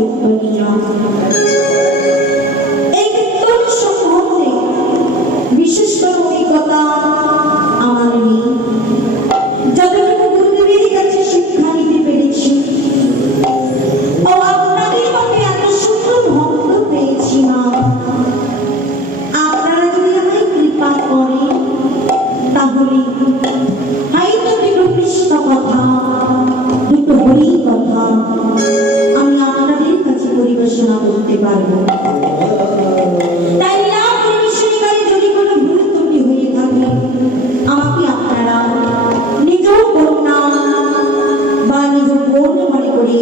কীর্তনিয়া। এই কীর্তন সম্বন্ধে বিশেষ কোনো অভিজ্ঞতা আমার নেই। যতটুকু গুরুদেবের কাছে শিক্ষা নিতে পেরেছি ও আপনাদের মধ্যে এত সুন্দর ভক্ত পেয়েছি মা, আপনারা যদি আমায় কৃপা করেন তাহলে হয়তো দুটো কৃষ্ণ কথা, দুটো হরি কথা আমি আপনাদের কাছে পরিবেশনা করতে পারবো। তাই না পরিবেশনাকারী যদি কোনো ভুল ত্রুটি হয়ে থাকে আমাকে আপনারা নিজ কন্যা বা নিজ বোন মনে করে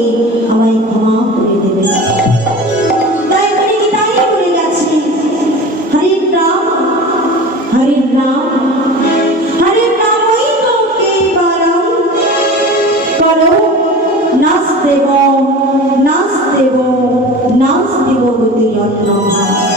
আমায় ক্ষমা করে দেবেন। তাই মানে তাই বলে গেছে, হরে রাম হরে রাম হরে রাম ওই তো কেবলম করো নাস্তেব নাস্তেব নাস্তেব গতি অন্যথা।